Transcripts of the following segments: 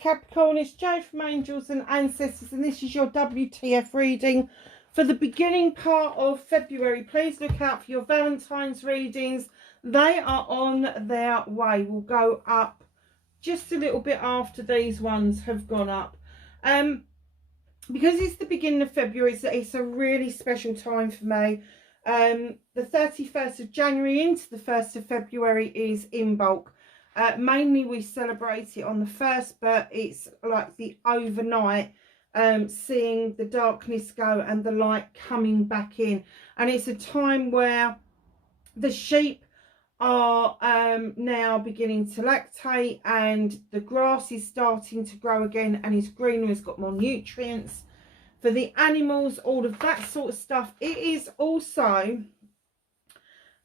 Capricorn, it's Jo from Angels and Ancestors, and this is your WTF reading for the beginning part of February. Please look out for your Valentine's readings. They are on their way. We'll go up just a little bit after these ones have gone up. Because it's the beginning of February, it's a really special time for me. The 31st of January into the 1st of February is in bulk. Mainly we celebrate it on the 1st, but it's like the overnight, seeing the darkness go and the light coming back in. And it's a time where the sheep are now beginning to lactate, and the grass is starting to grow again and is greener, has got more nutrients for the animals, all of that sort of stuff. It is also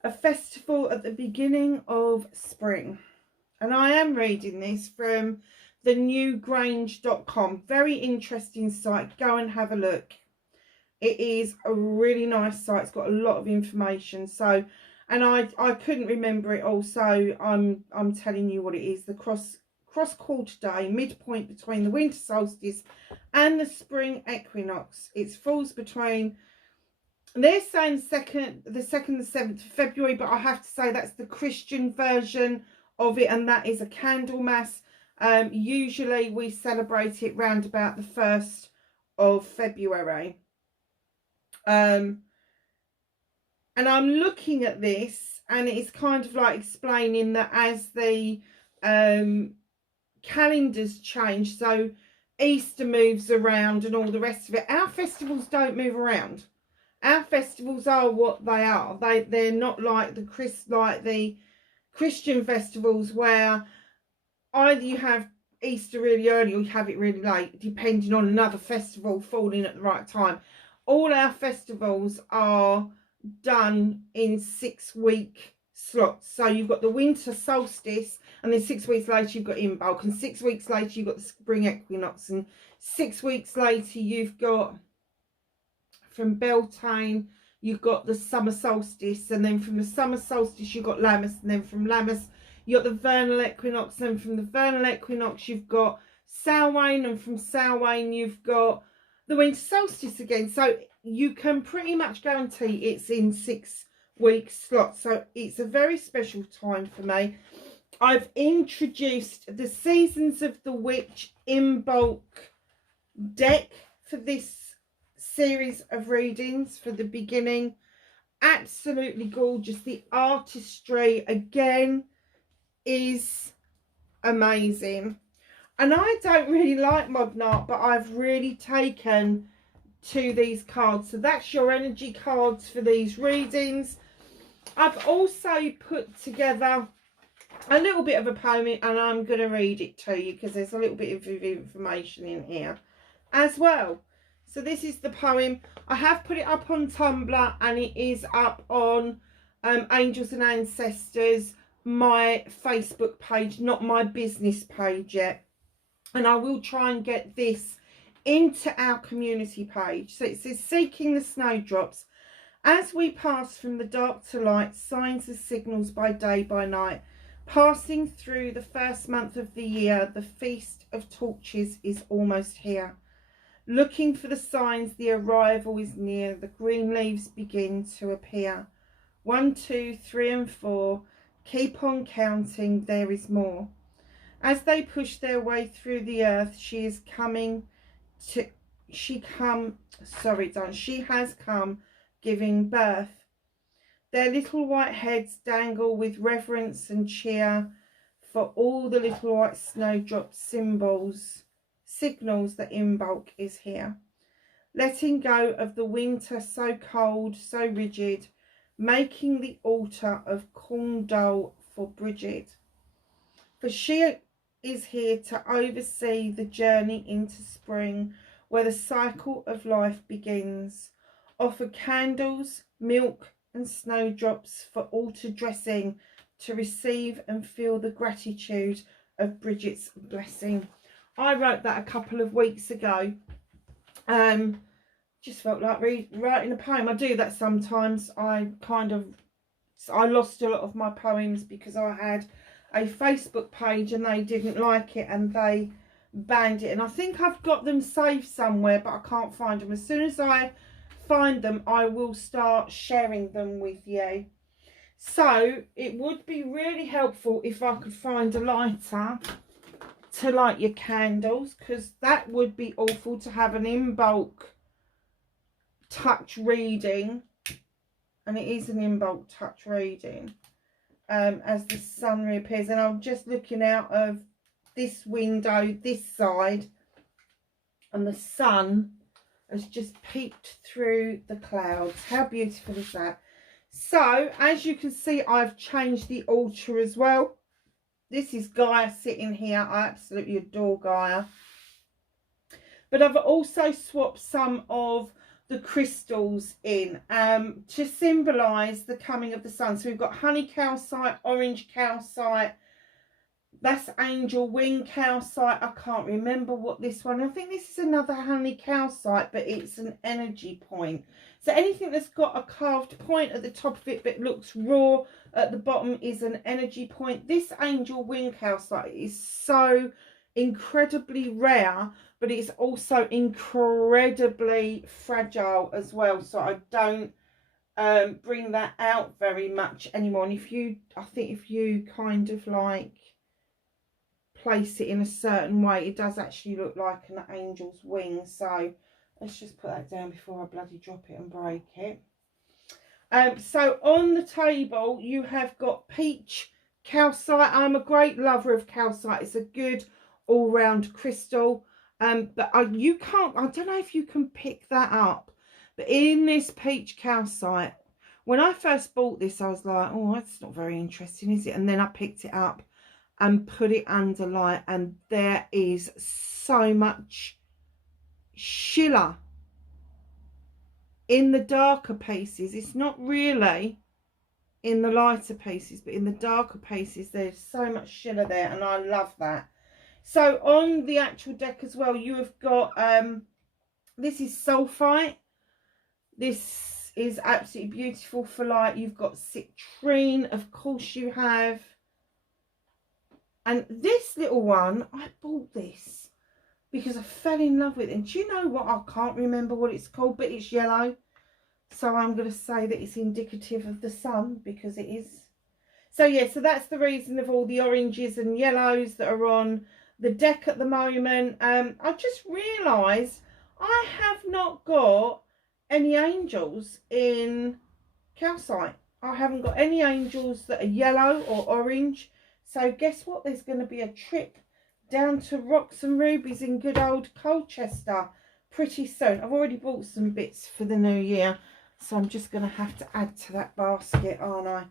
a festival at the beginning of spring. And I am reading this from the newgrange.com. Very interesting site. Go and have a look. It is a really nice site. It's got a lot of information. So, and I couldn't remember it all, so I'm telling you what it is. The cross quarter day, midpoint between the winter solstice and the spring equinox. It falls between, they're saying the 2nd and the 7th of February, but I have to say that's the Christian version of it, and that is a candle mass. Usually we celebrate it round about the 1st of February. And I'm looking at this, and it's kind of like explaining that as the calendars change, so Easter moves around and all the rest of it, our festivals don't move around. Our festivals are what they are. They're not like the Christian festivals, where either you have Easter really early or you have it really late, depending on another festival falling at the right time. All our festivals are done in 6-week slots. So you've got the winter solstice, and then 6 weeks later you've got in bulk, and 6 weeks later you've got the spring equinox, and 6 weeks later you've got, from Beltane, you've got the summer solstice, and then from the summer solstice you've got Lammas, and then from Lammas you've got the vernal equinox, and from the vernal equinox you've got Samhain, and from Samhain you've got the winter solstice again. So you can pretty much guarantee it's in 6 week slots. So it's a very special time for me. I've introduced the Seasons of the Witch in bulk deck for this series of readings for the beginning. Absolutely gorgeous. The artistry again is amazing, and I don't really like modern art, but I've really taken to these cards. So that's your energy cards for these readings. I've also put together a little bit of a poem, and I'm going to read it to you because there's a little bit of information in here as well. So this is the poem. I have put it up on Tumblr, and it is up on Angels and Ancestors, my Facebook page, not my business page yet. And I will try and get this into our community page. So it says, seeking the snowdrops. As we pass from the dark to light, signs and signals by day, by night. Passing through the first month of the year, the feast of torches is almost here. Looking for the signs, the arrival is near. The green leaves begin to appear. 1, 2, 3 and 4. Keep on counting, there is more. As they push their way through the earth, she has come giving birth. Their little white heads dangle with reverence and cheer, for all the little white snowdrops signals that in bulk is here. Letting go of the winter so cold, so rigid, making the altar of corn dole for Bridget. For she is here to oversee the journey into spring, where the cycle of life begins. Offer candles, milk and snowdrops for altar dressing, to receive and feel the gratitude of Bridget's blessing. I wrote that a couple of weeks ago. Just felt like writing a poem. I do that sometimes. I lost a lot of my poems because I had a Facebook page and they didn't like it, and they Bandit, and I think I've got them saved somewhere, but I can't find them. As soon as I find them, I will start sharing them with you. So it would be really helpful if I could find a lighter to light your candles, because that would be awful to have an in bulk touch reading, and it is an in bulk touch reading, as the sun reappears. And I'm just looking out of this window this side, and the sun has just peeked through the clouds. How beautiful is that? So as you can see, I've changed the altar as well. This is Gaia sitting here. I absolutely adore Gaia, but I've also swapped some of the crystals in to symbolize the coming of the sun. So we've got honey calcite, orange calcite, that's angel wing calcite. I can't remember what this one, I think this is another honey calcite, but it's an energy point. So anything that's got a carved point at the top of it but looks raw at the bottom is an energy point. This angel wing calcite is so incredibly rare, but it's also incredibly fragile as well, so I don't bring that out very much anymore. And I think if you kind of like place it in a certain way, it does actually look like an angel's wing. So let's just put that down before I bloody drop it and break it. So on the table you have got peach calcite. I'm a great lover of calcite. It's a good all-round crystal, but I don't know if you can pick that up, but in this peach calcite, when I first bought this, I was like, oh, that's not very interesting, is it? And then I picked it up and put it under light, and there is so much schiller in the darker pieces. It's not really in the lighter pieces, but in the darker pieces there's so much schiller there, and I love that. So on the actual deck as well, you have got this is sulfite. This is absolutely beautiful for light. You've got citrine, of course you have. And this little one, I bought this because I fell in love with it. And do you know what? I can't remember what it's called, but it's yellow. So I'm going to say that it's indicative of the sun, because it is. So yeah, so that's the reason of all the oranges and yellows that are on the deck at the moment. I just realised I have not got any angels in calcite. I haven't got any angels that are yellow or orange. So guess what? There's going to be a trip down to Rocks and Rubies in good old Colchester pretty soon. I've already bought some bits for the new year, so I'm just going to have to add to that basket, aren't I?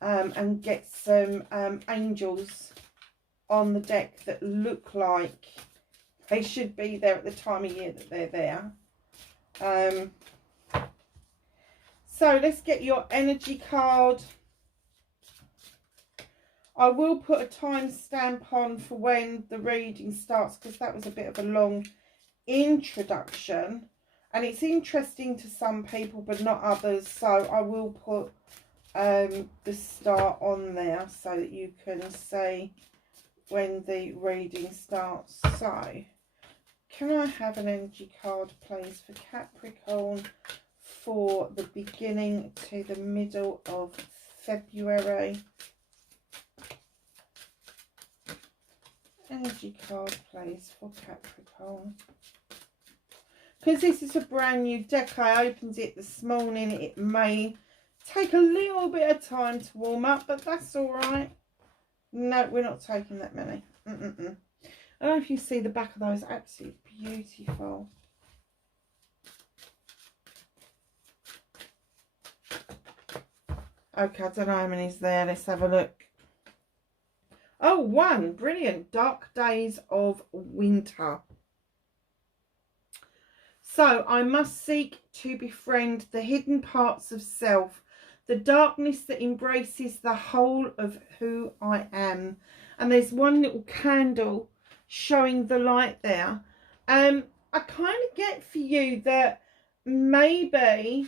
And get some angels on the deck that look like they should be there at the time of year that they're there. So let's get your energy card. I will put a timestamp on for when the reading starts, because that was a bit of a long introduction, and it's interesting to some people but not others. So I will put the start on there so that you can see when the reading starts. So can I have an energy card please for Capricorn for the beginning to the middle of February? Energy card please for Capricorn. Because this is a brand new deck, I opened it this morning. It may take a little bit of time to warm up, but that's all right. No, we're not taking that many. I don't know if you see the back of those. Absolutely beautiful. Okay, I don't know how many's there. Let's have a look. Oh, one. Brilliant. Dark Days of Winter. So, I must seek to befriend the hidden parts of self, the darkness that embraces the whole of who I am. And there's one little candle showing the light there. I kind of get for you that maybe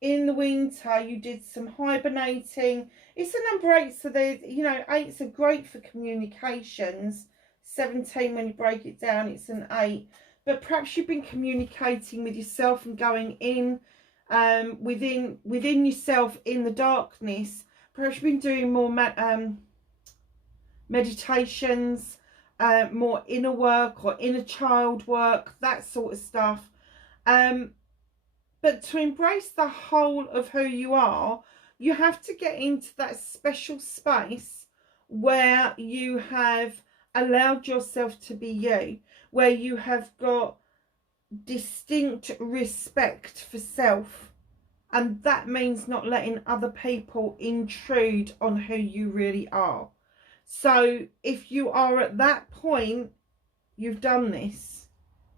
in the winter you did some hibernating. It's a number 8, so there's, you know, 8s are great for communications. 17, when you break it down, it's an 8. But perhaps you've been communicating with yourself and going in within yourself in the darkness. Perhaps you've been doing more meditations, more inner work or inner child work, that sort of stuff. But to embrace the whole of who you are, you have to get into that special space where you have allowed yourself to be you, where you have got distinct respect for self. And that means not letting other people intrude on who you really are. So if you are at that point, you've done this.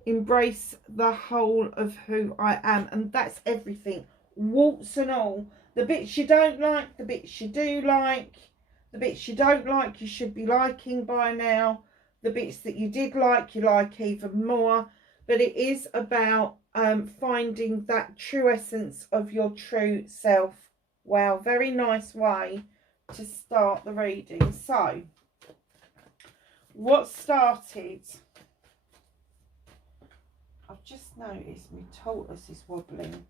Embrace the whole of who I am. And that's everything. Warts and all. The bits you don't like, the bits you do like. The bits you don't like, you should be liking by now. The bits that you did like, you like even more. But it is about finding that true essence of your true self. Wow, very nice way to start the reading. So, what started... I've just noticed my tortoise is wobbling.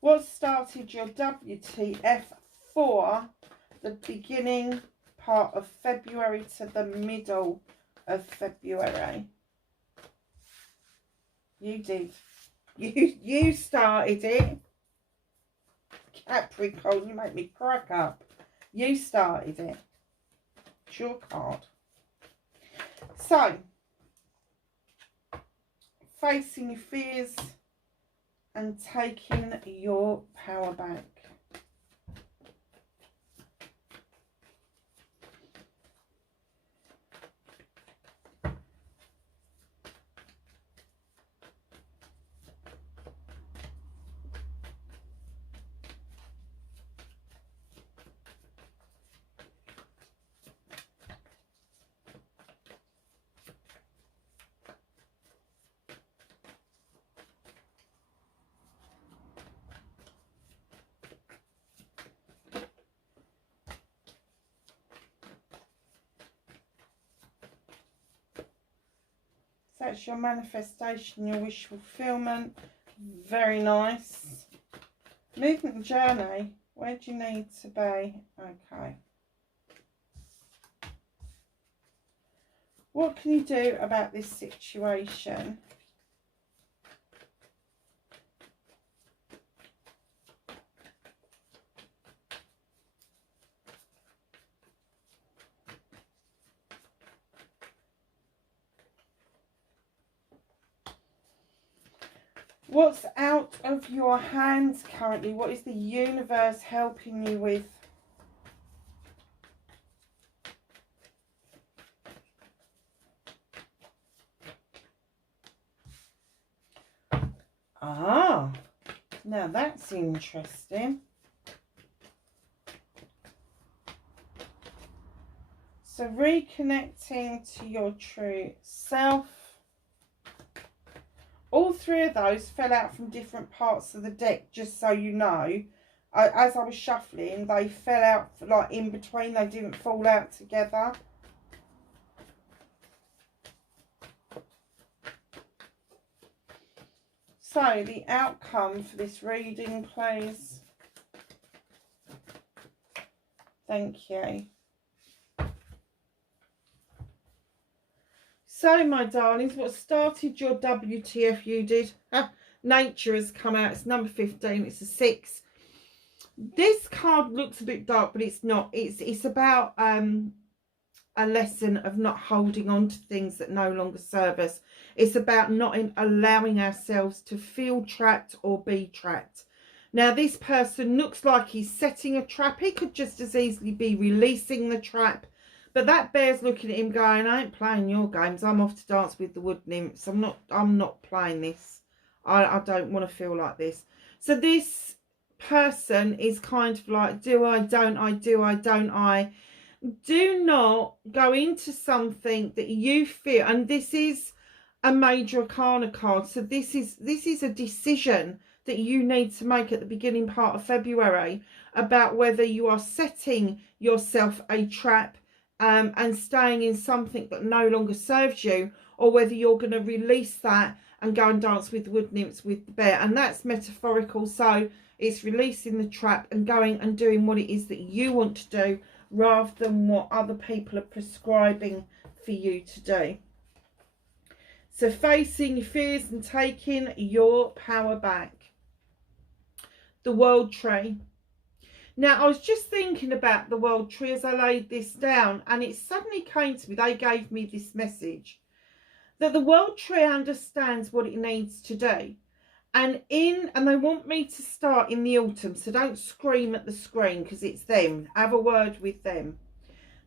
What started your WTF for the beginning part of February to the middle of February? You did. You started it. Capricorn, you make me crack up. You started it. It's your card. So, facing your fears and taking your power back. That's your manifestation, your wish fulfillment. Very nice. Movement and journey. Where do you need to be? Okay. What can you do about this situation? What's out of your hands currently? What is the universe helping you with? Ah, now that's interesting. So reconnecting to your true self. All three of those fell out from different parts of the deck, just so you know. As I was shuffling, they fell out like in between. They didn't fall out together. So, the outcome for this reading, please. Thank you. So, my darlings, what started your WTF you did? Nature has come out. It's number 15. It's a 6. This card looks a bit dark, but it's not. It's about a lesson of not holding on to things that no longer serve us. It's about not allowing ourselves to feel trapped or be trapped. Now, this person looks like he's setting a trap. He could just as easily be releasing the trap. But that bear's looking at him going, I ain't playing your games. I'm off to dance with the wood nymphs. I'm not playing this. I don't want to feel like this. So this person is kind of like, do I, don't I, do I, don't I? Do not go into something that you feel, and this is a major arcana card. So this is a decision that you need to make at the beginning part of February about whether you are setting yourself a trap and staying in something that no longer serves you, or whether you're going to release that and go and dance with the wood nymphs with the bear. And that's metaphorical, so it's releasing the trap and going and doing what it is that you want to do, rather than what other people are prescribing for you to do. So facing your fears and taking your power back. The World Tree. Now, I was just thinking about the World Tree as I laid this down, and it suddenly came to me, they gave me this message, that the World Tree understands what it needs to do. And they want me to start in the autumn, so don't scream at the screen because it's them. Have a word with them.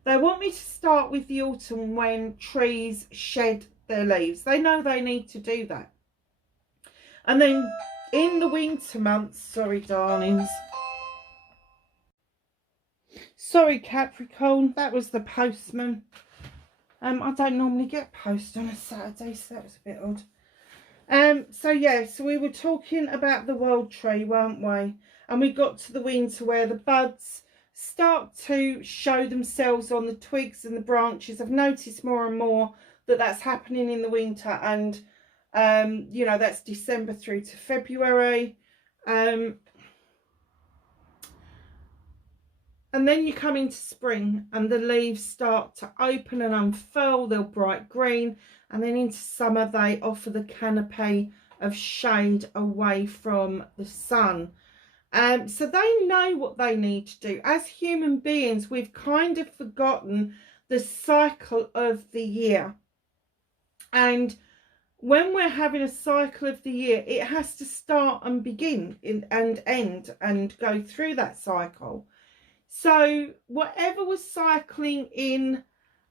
They want me to start with the autumn when trees shed their leaves. They know they need to do that. And then in the winter months, sorry darlings, sorry Capricorn, that was the postman. I don't normally get post on a Saturday, so that was a bit odd. So yeah, so we were talking about the World Tree, weren't we? And we got to the winter where the buds start to show themselves on the twigs and the branches. I've noticed more and more that that's happening in the winter, and you know, that's December through to February. And then you come into spring and the leaves start to open and unfurl. They're bright green. And then into summer, they offer the canopy of shade away from the sun. So they know what they need to do. As human beings, we've kind of forgotten the cycle of the year. And when we're having a cycle of the year, it has to start and begin and end and go through that cycle. So whatever was cycling in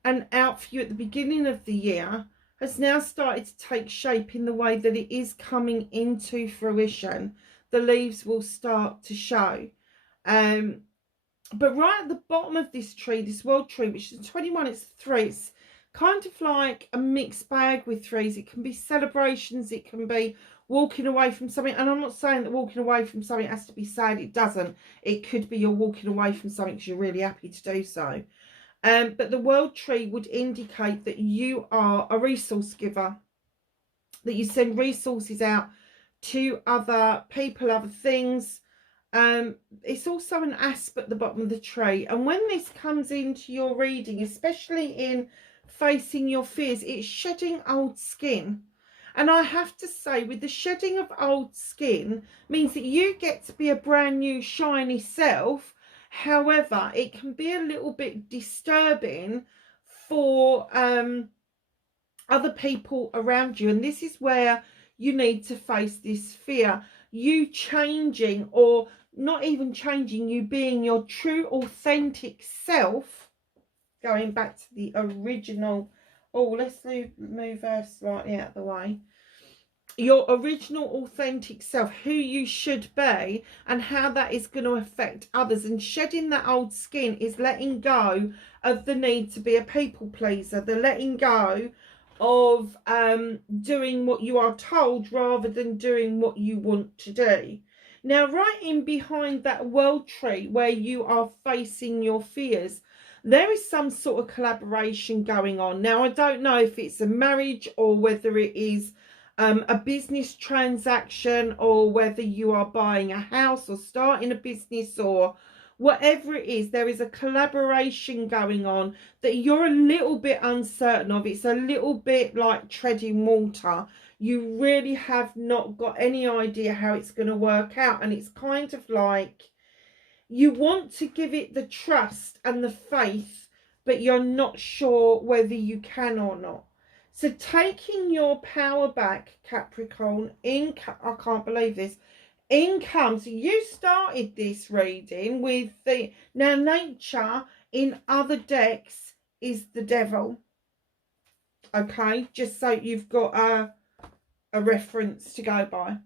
and out for you at the beginning of the year has now started to take shape in the way that it is coming into fruition. The leaves will start to show. But right at the bottom of this tree, this World Tree, which is 21, it's 3, it's kind of like a mixed bag with threes. It can be celebrations, it can be walking away from something. And I'm not saying that walking away from something has to be sad. It doesn't. It could be you're walking away from something because you're really happy to do so. But the World Tree would indicate that you are a resource giver, that you send resources out to other people, other things. It's also an asp at the bottom of the tree. And when this comes into your reading, especially in facing your fears, it's shedding old skin. And I have to say, with the shedding of old skin means that you get to be a brand new shiny self. However, it can be a little bit disturbing for other people around you. And this is where you need to face this fear. You changing, or not even changing, you being your true authentic self. Going back to the original. Oh, let's move her slightly out of the way. Your original authentic self, who you should be, and how that is going to affect others. And shedding that old skin is letting go of the need to be a people pleaser, the letting go of doing what you are told rather than doing what you want to do. Now, right in behind that World Tree where you are facing your fears, there is some sort of collaboration going on. Now, I don't know if it's a marriage or whether it is a business transaction, or whether you are buying a house or starting a business, or whatever it is. There is a collaboration going on that you're a little bit uncertain of. It's a little bit like treading water. You really have not got any idea how it's going to work out. And it's kind of like you want to give it the trust and the faith, but you're not sure whether you can or not. So taking your power back, Capricorn, I can't believe this, in comes, you started this reading with the, now nature in other decks is the devil. Okay, just so you've got a reference to go by.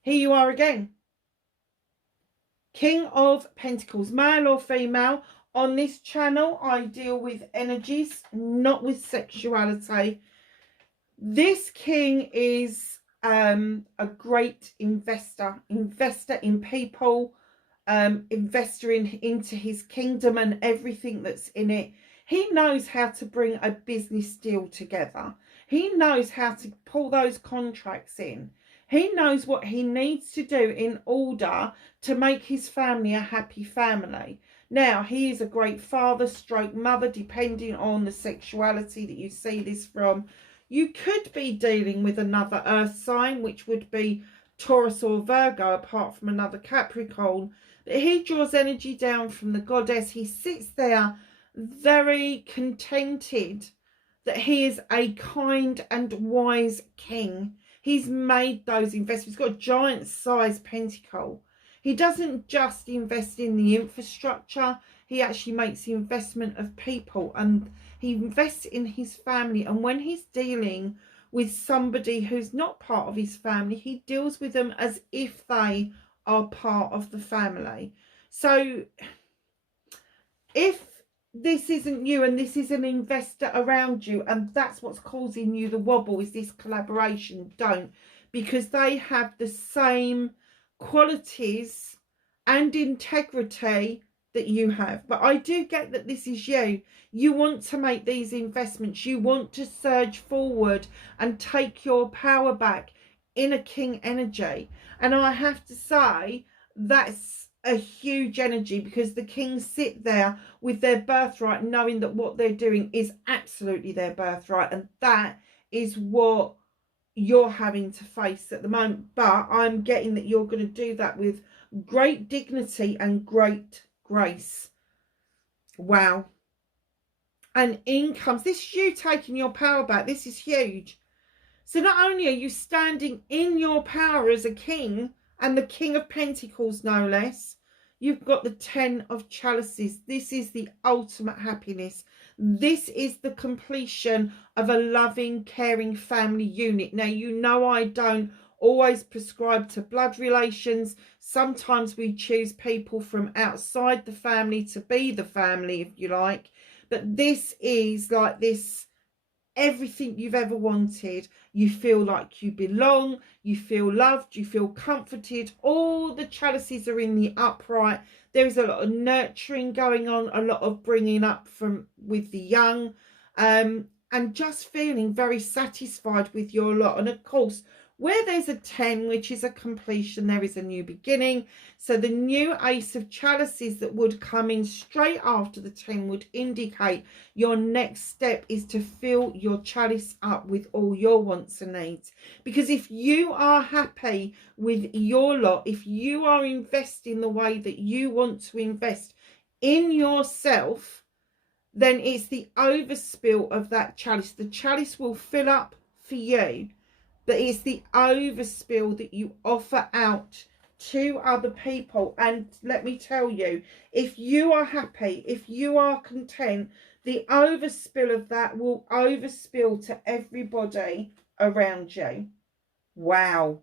Here you are again. King of Pentacles, male or female. On this channel, I deal with energies, not with sexuality. This king is a great investor in people, investor into his kingdom and everything that's in it. He knows how to bring a business deal together. He knows how to pull those contracts in. He knows what he needs to do in order to make his family a happy family. Now, he is a great father stroke mother, depending on the sexuality that you see this from. You could be dealing with another earth sign, which would be Taurus or Virgo, apart from another Capricorn. But he draws energy down from the goddess. He sits there very contented that he is a kind and wise king. He's made those investments. He's got a giant size pentacle. He doesn't just invest in the infrastructure. He actually makes the investment of people, and he invests in his family. And when he's dealing with somebody who's not part of his family, he deals with them as if they are part of the family. So if this isn't you and this is an investor around you and that's what's causing you the wobble, is this collaboration, don't, because they have the same qualities and integrity that you have. But I do get that this is you. You want to make these investments. You want to surge forward and take your power back in a king energy. And I have to say, that's a huge energy, because the kings sit there with their birthright, knowing that what they're doing is absolutely their birthright. And that is what you're having to face at the moment. But I'm getting that you're going to do that with great dignity and great grace. Wow. And incomes. This is you taking your power back. This is huge. So not only are you standing in your power as a king, and the King of Pentacles no less, you've got the 10 of Chalices. This is the ultimate happiness. This is the completion of a loving, caring family unit. Now, you know I don't always prescribe to blood relations. Sometimes we choose people from outside the family to be the family, if you like. But this is like this, everything you've ever wanted. You feel like you belong, you feel loved, you feel comforted. All the chalices are in the upright. There is a lot of nurturing going on, a lot of bringing up from with the young, and just feeling very satisfied with your lot. And of course, where there's a 10, which is a completion, there is a new beginning. So the new Ace of Chalices that would come in straight after the 10 would indicate your next step is to fill your chalice up with all your wants and needs. Because if you are happy with your lot, if you are investing the way that you want to invest in yourself, then it's the overspill of that chalice. The chalice will fill up for you, but it's the overspill that you offer out to other people. And let me tell you, if you are happy, if you are content, the overspill of that will overspill to everybody around you. Wow.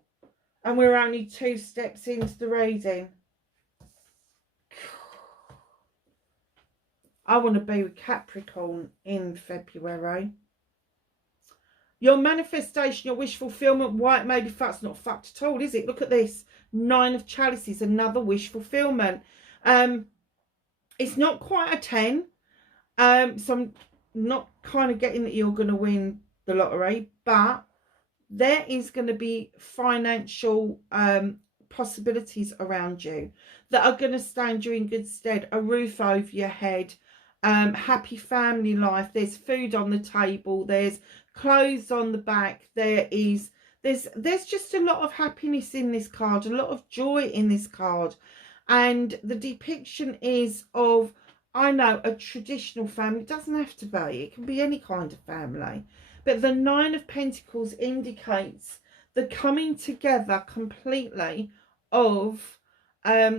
And we're only 2 steps into the reading. I want to be with Capricorn in February. Your manifestation, your wish fulfillment, why it may be fucked, it's not fucked at all, is it? Look at this. 9 of Chalices, another wish fulfillment. It's not quite a 10. So I'm not kind of getting that you're going to win the lottery, but there is going to be financial possibilities around you that are going to stand you in good stead. A roof over your head, happy family life, there's food on the table, there's clothes on the back, there's just a lot of happiness in this card, a lot of joy in this card. And the depiction is of, I know, a traditional family. It doesn't have to be, it can be any kind of family, but the 9 of Pentacles indicates the coming together completely of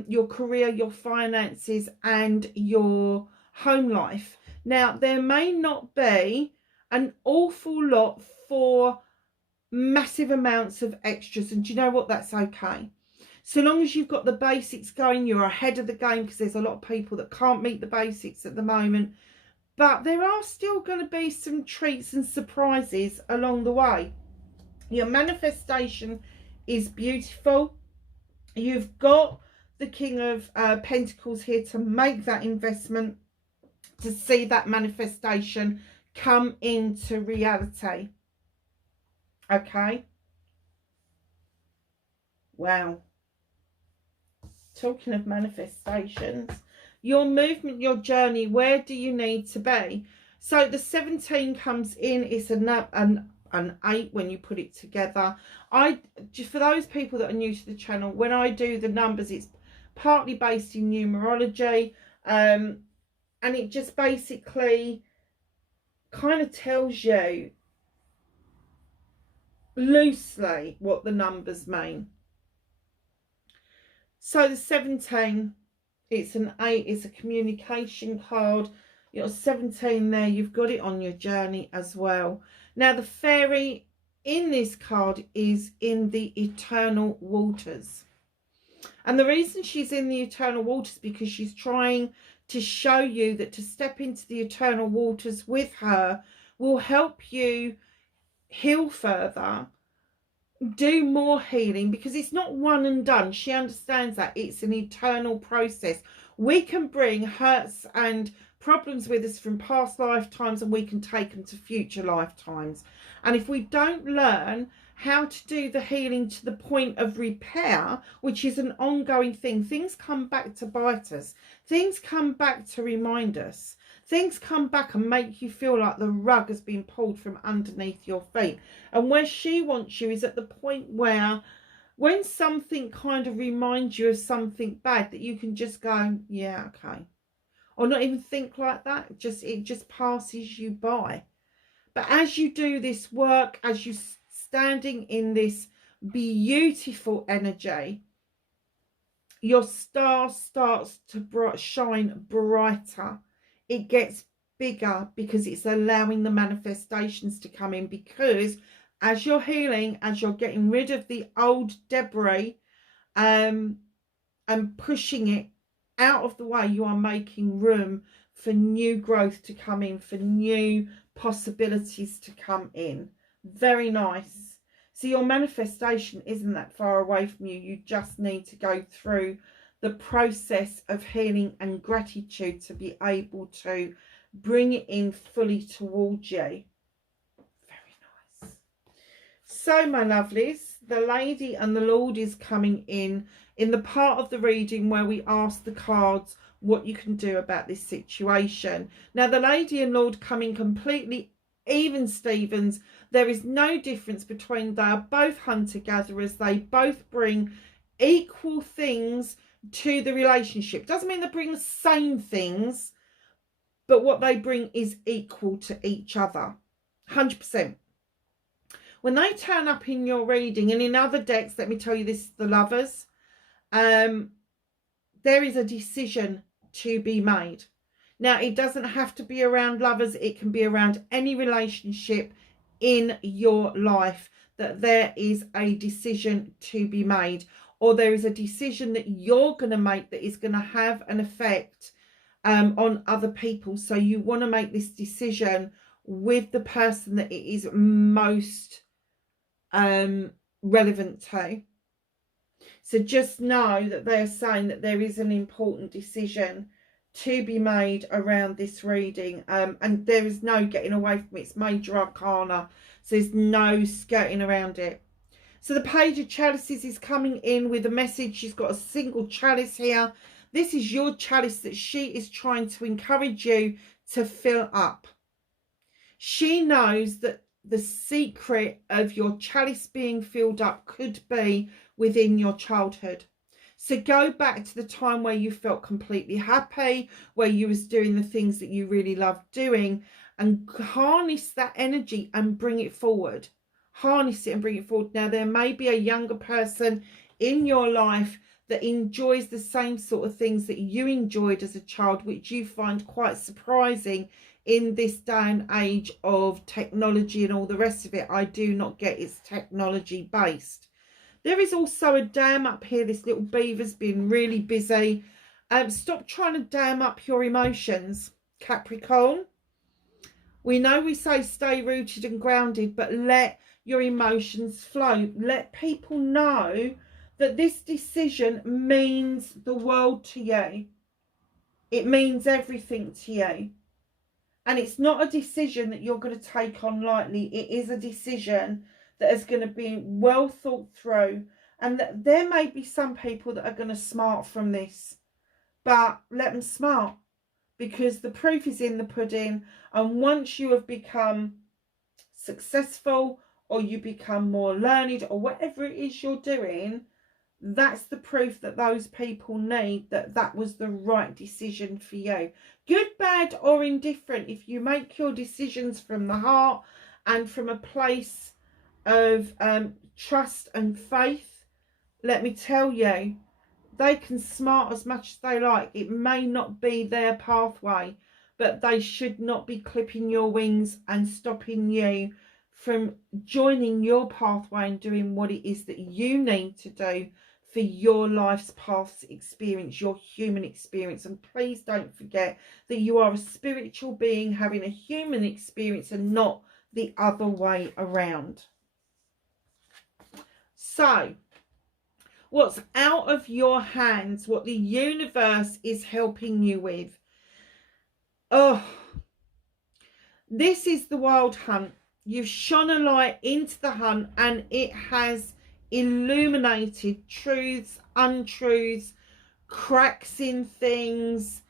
your career, your finances, and your home life. Now, there may not be an awful lot for massive amounts of extras, and do you know what? That's okay. So long as you've got the basics going, you're ahead of the game, because there's a lot of people that can't meet the basics at the moment. But there are still going to be some treats and surprises along the way. Your manifestation is beautiful. You've got the King of Pentacles here to make that investment, to see that manifestation come into reality. Okay. Wow. Talking of manifestations, your movement, your journey, where do you need to be? So the 17 comes in. It's an 8 when you put it together. For those people that are new to the channel, when I do the numbers, it's partly based in numerology, and it just basically kind of tells you loosely what the numbers mean. So the 17, it's an 8, it's a communication card. You've got 17 there, you've got it on your journey as well. Now the fairy in this card is in the eternal waters. And the reason she's in the eternal waters is because she's trying to show you that to step into the eternal waters with her will help you heal further, do more healing, because it's not one and done. She understands that it's an eternal process. We can bring hurts and problems with us from past lifetimes, and we can take them to future lifetimes. And if we don't learn how to do the healing to the point of repair, which is an ongoing thing, things come back to bite us. Things come back to remind us. Things come back and make you feel like the rug has been pulled from underneath your feet. And where she wants you is at the point where, when something kind of reminds you of something bad, that you can just go, yeah, okay. Or not even think like that. It just passes you by. But as you do this work, as you're standing in this beautiful energy, your star starts to shine brighter. It gets bigger because it's allowing the manifestations to come in, because as you're healing, as you're getting rid of the old debris and pushing it out of the way, you are making room for new growth to come in, for new possibilities to come in. Very nice. So your manifestation isn't that far away from you. You just need to go through the process of healing and gratitude to be able to bring it in fully towards you. Very nice. So my lovelies, the Lady and the Lord is coming in the part of the reading where we ask the cards what you can do about this situation. Now the Lady and Lord come in completely even Stevens. There is no difference between, they are both hunter-gatherers. They both bring equal things to the relationship. Doesn't mean they bring the same things, but what they bring is equal to each other. 100%. When they turn up in your reading, and in other decks, let me tell you, this is the Lovers, there is a decision to be made. Now, it doesn't have to be around lovers. It can be around any relationship in your life, that there is a decision to be made, or there is a decision that you're going to make that is going to have an effect on other people. So you want to make this decision with the person that it is most relevant to. So just know that they're saying that there is an important decision to be made around this reading, and there is no getting away from it. It's major arcana, so there's no skirting around it. So the Page of Chalices is coming in with a message. She's got a single chalice here. This is your chalice that she is trying to encourage you to fill up. She knows that the secret of your chalice being filled up could be within your childhood. So go back to the time where you felt completely happy, where you was doing the things that you really loved doing, and harness that energy and bring it forward. Harness it and bring it forward. Now, there may be a younger person in your life that enjoys the same sort of things that you enjoyed as a child, which you find quite surprising in this day and age of technology and all the rest of it. I do not get it's technology based. There is also a dam up here. This little beaver's been really busy. Stop trying to dam up your emotions, Capricorn. We know we say stay rooted and grounded, but let your emotions flow. Let people know that this decision means the world to you. It means everything to you. And it's not a decision that you're going to take on lightly. It is a decision that is going to be well thought through. And that there may be some people that are going to smart from this. But let them smart. Because the proof is in the pudding. And once you have become successful, or you become more learned, or whatever it is you're doing, that's the proof that those people need that that was the right decision for you. Good, bad, or indifferent, if you make your decisions from the heart and from a place of trust and faith, let me tell you, they can smart as much as they like. It may not be their pathway, but they should not be clipping your wings and stopping you from joining your pathway and doing what it is that you need to do for your life's path experience, your human experience. And please don't forget that you are a spiritual being having a human experience and not the other way around. So, what's out of your hands, what the universe is helping you with. Oh, this is the wild hunt. You've shone a light into the hunt and it has illuminated truths, untruths, cracks in things,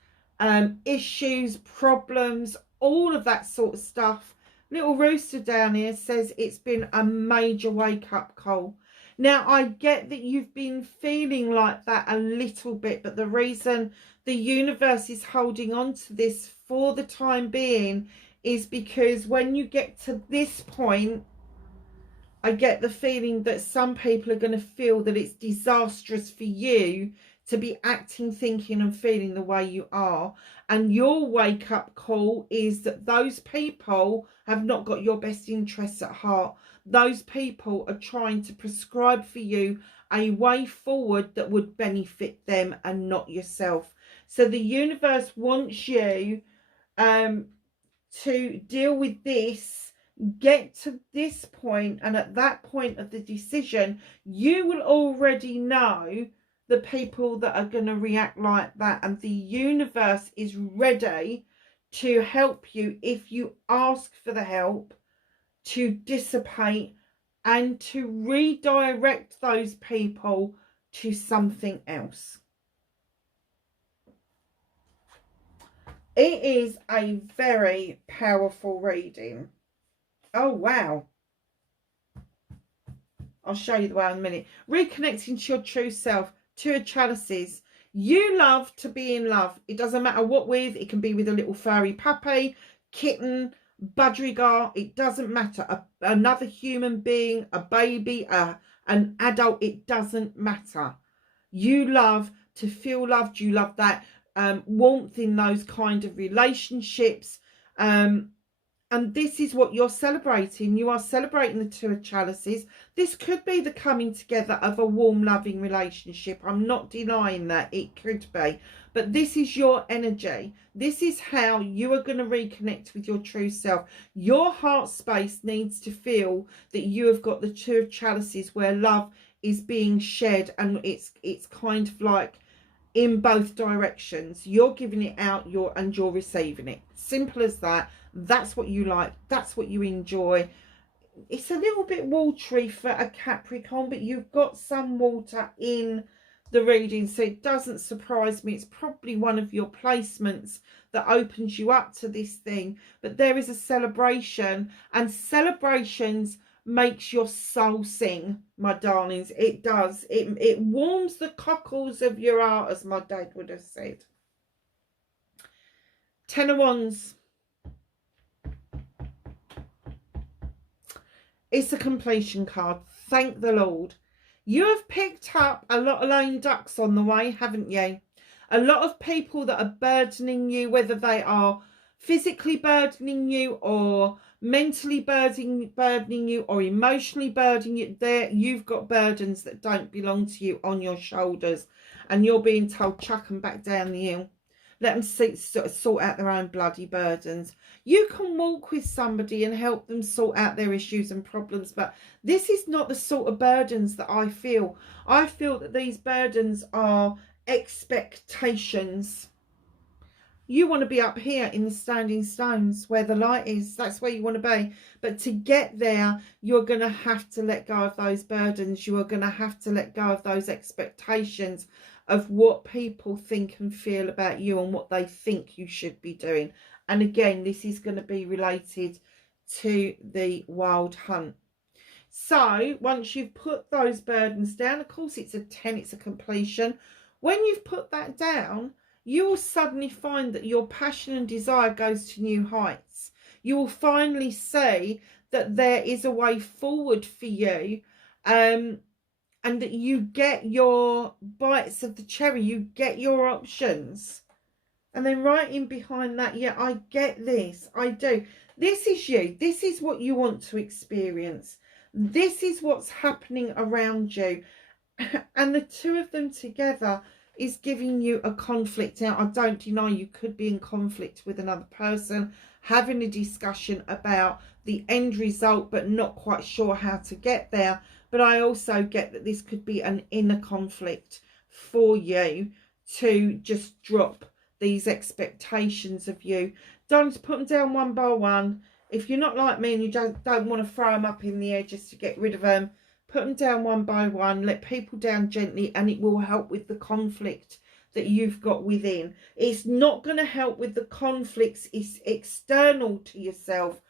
issues, problems, all of that sort of stuff. Little Rooster down here says it's been a major wake-up call. Now, I get that you've been feeling like that a little bit, but the reason the universe is holding on to this for the time being is because when you get to this point, I get the feeling that some people are going to feel that it's disastrous for you to be acting, thinking and feeling the way you are. And your wake-up call is that those people have not got your best interests at heart. Those people are trying to prescribe for you a way forward that would benefit them and not yourself. So the universe wants you to deal with this, get to this point, and at that point of the decision, you will already know the people that are going to react like that, and the universe is ready to help you if you ask for the help, to dissipate and to redirect those people to something else. It is a very powerful reading. Oh, wow. I'll show you the way in a minute. Reconnecting to your true self. Two of Chalices. You love to be in love. It doesn't matter what with. It can be with a little furry puppy, kitten, budgerigar. It doesn't matter. Another human being, a baby, an adult. It doesn't matter. You love to feel loved. You love that warmth in those kind of relationships. And this is what you're celebrating. You are celebrating the Two of Chalices. This could be the coming together of a warm, loving relationship. I'm not denying that. It could be. But this is your energy. This is how you are going to reconnect with your true self. Your heart space needs to feel that you have got the Two of Chalices where love is being shared. And it's kind of like in both directions. You're giving it out, and you're receiving it. Simple as that. That's what you like. That's what you enjoy. It's a little bit watery for a Capricorn, but you've got some water in the reading, so it doesn't surprise me. It's probably one of your placements that opens you up to this thing. But there is a celebration, and celebrations makes your soul sing, my darlings. It does. It warms the cockles of your heart, as my dad would have said. Ten of Wands. It's a completion card. Thank the Lord. You have picked up a lot of lame ducks on the way, haven't you? A lot of people that are burdening you, whether they are physically burdening you or mentally burdening you or emotionally burdening you. You've got burdens that don't belong to you on your shoulders, and you're being told chuck them back down the hill. Let them sort out their own bloody burdens. You can walk with somebody and help them sort out their issues and problems, but this is not the sort of burdens that I feel. I feel that these burdens are expectations. You want to be up here in the standing stones where the light is. That's where you want to be. But to get there, you're going to have to let go of those burdens. You are going to have to let go of those expectations of what people think and feel about you and what they think you should be doing. And again, this is going to be related to the wild hunt. So once you've put those burdens down, of course it's a 10, it's a completion. When you've put that down, you will suddenly find that your passion and desire goes to new heights. You will finally see that there is a way forward for you, and that you get your bites of the cherry, you get your options. And then right in behind that, yeah, I get this, I do. This is you. This is what you want to experience. This is what's happening around you. And the two of them together is giving you a conflict. Now, I don't deny you could be in conflict with another person, having a discussion about the end result, but not quite sure how to get there. But I also get that this could be an inner conflict for you to just drop these expectations of you. Don't put them down one by one. If you're not like me and you don't want to throw them up in the air just to get rid of them, put them down one by one, let people down gently, and it will help with the conflict that you've got within. It's not going to help with the conflicts, it's external to yourself,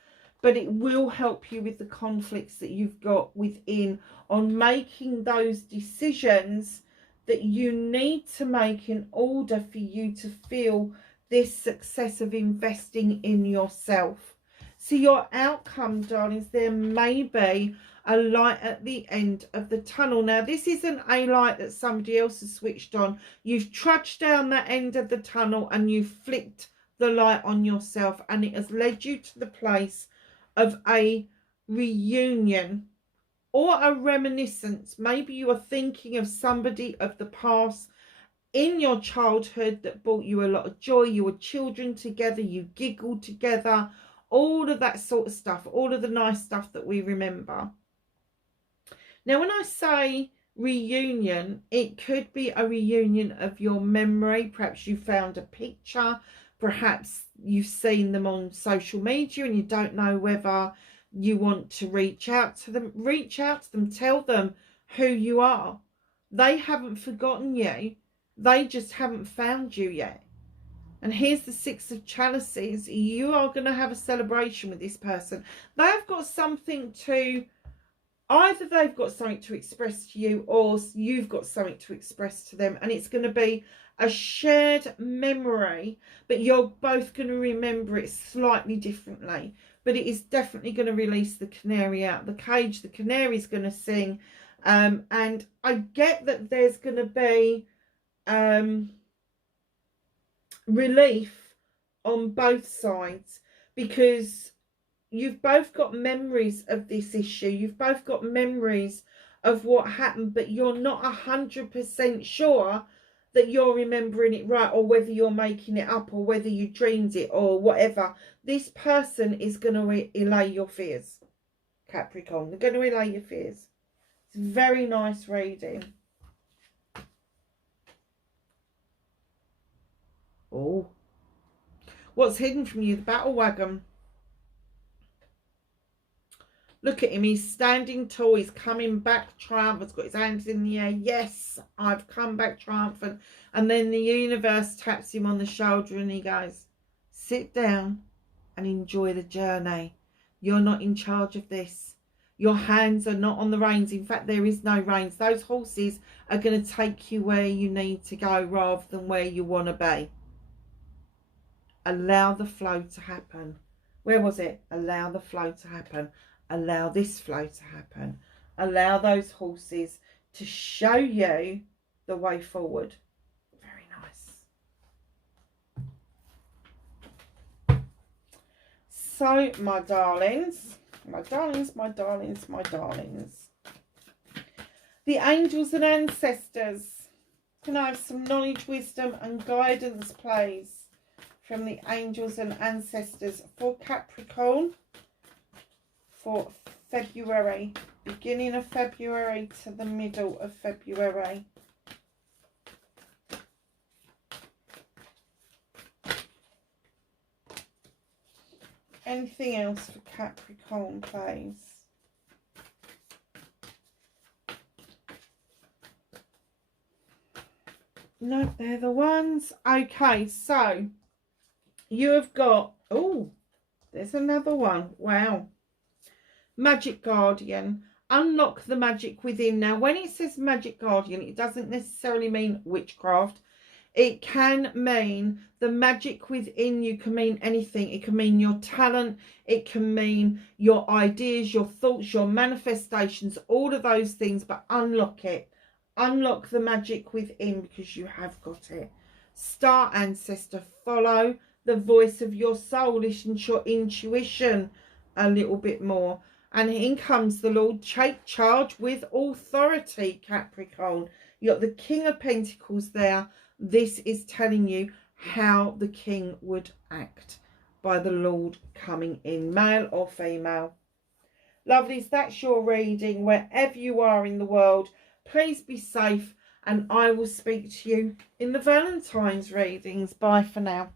but it will help you with the conflicts that you've got within on making those decisions that you need to make in order for you to feel this success of investing in yourself. So your outcome, darlings, there may be a light at the end of the tunnel. Now, this isn't a light that somebody else has switched on. You've trudged down that end of the tunnel and you've flicked the light on yourself, and it has led you to the place of a reunion or a reminiscence. Maybe you are thinking of somebody of the past in your childhood that brought you a lot of joy. You were children together, you giggled together, all of that sort of stuff, all of the nice stuff that we remember. Now, when I say reunion, it could be a reunion of your memory. Perhaps you found a picture, perhaps you've seen them on social media and you don't know whether you want to reach out to them. Reach out to them, tell them who you are. They haven't forgotten you, they just haven't found you yet. And here's the Six of Chalices. You are going to have a celebration with this person. They've got something to, either they've got something to express to you, or you've got something to express to them. And it's going to be a shared memory, but you're both going to remember it slightly differently. But it is definitely going to release the canary out of the cage. The canary's going to sing. And I get that there's going to be relief on both sides, because you've both got memories of this issue. You've both got memories of what happened, but you're not 100% sure that you're remembering it right, or whether you're making it up, or whether you dreamed it, or whatever. This person is going to allay your fears, Capricorn. They're going to allay your fears. It's very nice reading. Oh, what's hidden from you? The battle wagon. Look at him. He's standing tall. He's coming back triumphant. He's got his hands in the air. Yes, I've come back triumphant. And then the universe taps him on the shoulder and he goes, sit down and enjoy the journey. You're not in charge of this. Your hands are not on the reins. In fact, there is no reins. Those horses are going to take you where you need to go rather than where you want to be. Allow the flow to happen. Where was it? Allow the flow to happen. Allow this flow to happen. Allow those horses to show you the way forward. Very nice. So, my darlings, my darlings, my darlings, my darlings. The angels and ancestors, can I have some knowledge, wisdom and guidance, please? from the angels and ancestors for Capricorn for February, beginning of February to the middle of February. Anything else for Capricorn, please? No, they're the ones. Okay, so you have got, oh, there's another one. Wow. Magic Guardian. Unlock the magic within. Now, when it says Magic Guardian, it doesn't necessarily mean witchcraft. It can mean the magic within you, can mean anything. It can mean your talent. It can mean your ideas, your thoughts, your manifestations, all of those things. But unlock it. Unlock the magic within because you have got it. Star Ancestor, follow the voice of your soul. Listen to your intuition a little bit more. And in comes the Lord. Take charge with authority, Capricorn. You got the King of Pentacles there. This is telling you how the king would act by the Lord coming in, male or female. Lovelies, that's your reading. Wherever you are in the world, please be safe, and I will speak to you in the Valentine's readings. Bye for now.